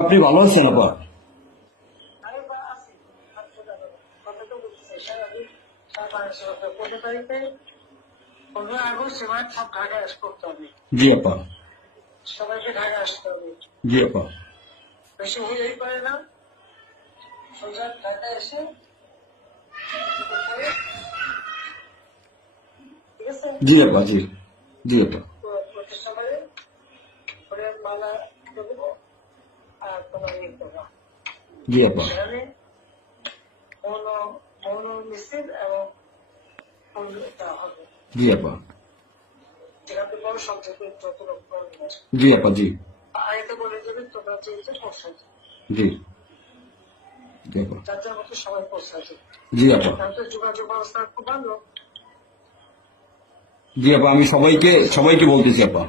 আপনি ভালো আছেন আপা? আমি বা আছি, কথা তো বলতেছি সারাদিন 15 তারিখে 15 আগস্ট এবার সব ঢাকায় করতে হবে, জি আপা। সবাইকে ঢাকায় আসতে হবে। জি আপা। বেশি হয়েই পারে না, সোজা ঢাকায় এসে ঠিক আছে জি আপা। জি জি আপা। প্রতিষ্ঠাবারে করে মালা দেবো আর তোমার ইয়ে করবা জি আপা। সেখানে মৌন মৌন মিছিল এবং ফুল দেওয়া হবে, জি আপা। যেখানে বড় সংখ্যক যত লোক করবে। জি আপা। জি আগে বলে দেবে তোমরা চেয়েছো পৌঁছাতে, জি জি আপা। যার যার মতো সবাই পৌঁছাতে। জি আপা। তাহলে যোগাযোগ ব্যবস্থা খুব ভালো। জি আপা, আমি সবাইকে বলতেছি আপা।